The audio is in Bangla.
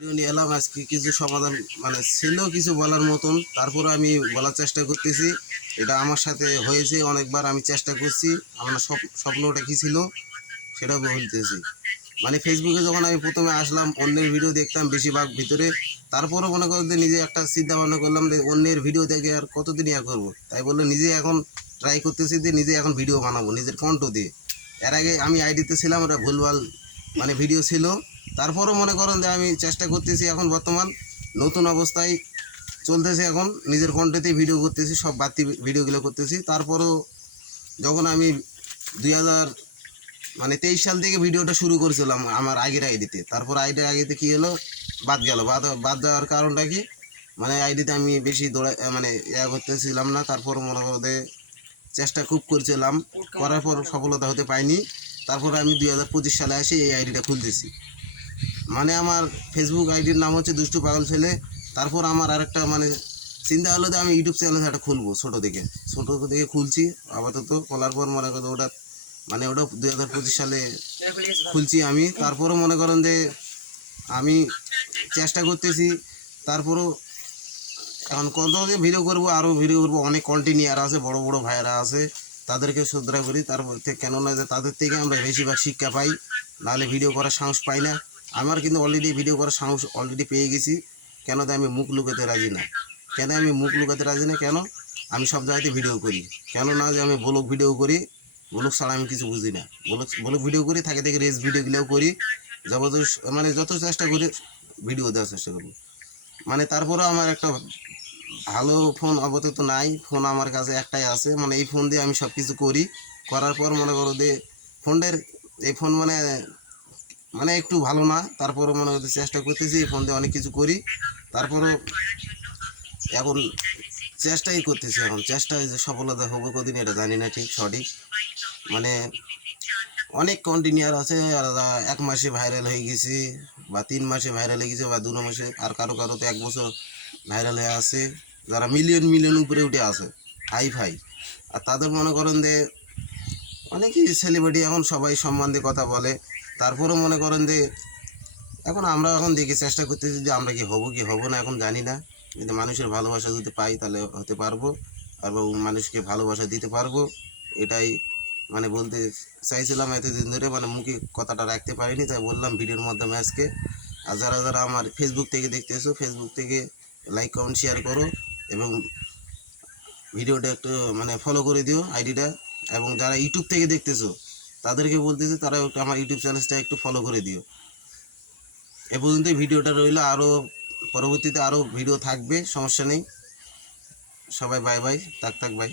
ভিডিও নিয়ে এলাম আজকে কিছু সমাধান মানে ছিল কিছু বলার মতন, তারপরে আমি বলার চেষ্টা করতেছি। এটা আমার সাথে হয়েছে অনেকবার, আমি চেষ্টা করছি। আমার স্বপ্নটা কী ছিল সেটা বলতেছি। মানে ফেসবুকে যখন আমি প্রথমে আসলাম, অন্যের ভিডিও দেখতাম বেশিরভাগ ভিতরে। তারপরে মনে করো যে নিজে একটা চিন্তা ভাবনা করলাম যে অন্যের ভিডিও দেখে আর কতদিন ইয়া করবো, তাই বললে নিজে এখন ট্রাই করতেছি যে নিজে এখন ভিডিও বানাবো নিজের কণ্ঠ দিয়ে। এর আগে আমি আইডিতে ছিলাম, ওটা ভুলভাল মানে ভিডিও ছিল। তারপরও মনে করেন যে আমি চেষ্টা করতেছি এখন বর্তমান নতুন অবস্থায় চলতেছে, এখন নিজের কন্টেন্টেই ভিডিও করতেছি, সব বাড়তি ভিডিওগুলো করতেছি। তারপরও যখন আমি 2023 সাল থেকে ভিডিওটা শুরু করেছিলাম আমার আগের আইডিতে, তারপর আইডিতে কী হলো, বাদ গেল। বাদ দেওয়ার কারণটা কি, মানে আইডিতে আমি বেশি মানে ইয়া করতেছিলাম না। তারপর মনে করো যে চেষ্টা খুব করছিলাম, করার পর সফলতা হতে পাইনি। তারপর আমি 2025 সালে এসে এই আইডিটা খুলতেছি। মানে আমার ফেসবুক আইডির নাম হচ্ছে দুষ্টু পাগল ছেলে। তারপর আমার আরেকটা মানে চিন্তা হলো যে আমি ইউটিউব চ্যানেল একটা খুলবো, ছোটো থেকে খুলছি আপাতত। খোলার পর মনে করো ওটা মানে ওটা 2025 সালে খুলছি আমি। তারপরও মনে করেন যে আমি চেষ্টা করতেছি। তারপরও এখন কত ভিডিও করবো, আরও ভিডিও করবো, অনেক কন্টিনিউয়ার আছে, বড় বড় ভাইয়েরা আছে, তাদেরকে শ্রদ্ধা করি। তারপর থেকে কেননা যে তাদের থেকে আমরা বেশিরভাগ শিক্ষা পাই, নাহলে ভিডিও করার সাহস পাই না। আমার কিন্তু অলরেডি ভিডিও করার সাহস অলরেডি পেয়ে গেছি। কেন তাই আমি মুখ লুকাতে রাজি না। কেন আমি সব জায়গাতে ভিডিও করি। কেন না যে আমি ব্লগ ভিডিও করি, ব্লগ ছাড়া আমি কিছু বুঝি না। ব্লগ ভিডিও করি, থাকে থেকে রেস ভিডিওগুলোও করি। জবরদস্ত মানে যত চেষ্টা করি ভিডিও দেওয়ার চেষ্টা করি। মানে তারপরেও আমার একটা ভালো ফোন আপাতত নাই, ফোন আমার কাছে একটাই আছে। মানে এই ফোন দিয়ে আমি সব কিছু করি। করার পর মনে করো যে এই ফোন মানে মানে একটু ভালো না, তারপরও মনে করতে চেষ্টা করতেছি এই ফোন দিয়ে অনেক কিছু করি। তারপরও এখন চেষ্টাই করতেছি, এখন চেষ্টায় যে সফলতা হবো কদিন এটা জানি না ঠিক সঠিক। মানে অনেক কন্টিনিউয়ার আছে, আর 1 মাসে ভাইরাল হয়ে গেছি, বা 3 মাসে ভাইরাল হয়ে গেছে, বা 2 মাসে, আর কারো তো 1 বছর ভাইরাল হয়ে আছে, যারা মিলিয়ন উপরে উঠে আছে হাই আর তাদের মনে করেন যে অনেকেই সেলিব্রিটি, এখন সবাই সম্মান দিয়ে কথা বলে। তারপরেও মনে করেন যে আমরা এখন দেখি চেষ্টা করতেছি যে আমরা কি হব না এখন জানি না। কিন্তু মানুষের ভালোবাসা যদি পাই তাহলে হতে পারবো, এবং মানুষকে ভালোবাসা দিতে পারবো। এটাই মানে বলতে চাইছিলাম এতদিন ধরে, মানে মুখে কথাটা রাখতে পারিনি, তাই বললাম ভিডিওর মাধ্যমে আজকে। আর যারা আমার ফেসবুক থেকে দেখতেছো, ফেসবুক থেকে লাইক কমেন্ট শেয়ার করো, এবং ভিডিওটা একটু মানে ফলো করে দিও আইডিটা। এবং যারা ইউটিউব থেকে দেখতেছো তাদেরকে বলতেছি তারা একটু আমার ইউটিউব চ্যানেলটা একটু ফলো করে দিও। এ পর্যন্তই ভিডিওটা রইলো, আরও পরবর্তীতে আরও ভিডিও থাকবে, সমস্যা নেই। সবাই বাই বাই, থাক বাই।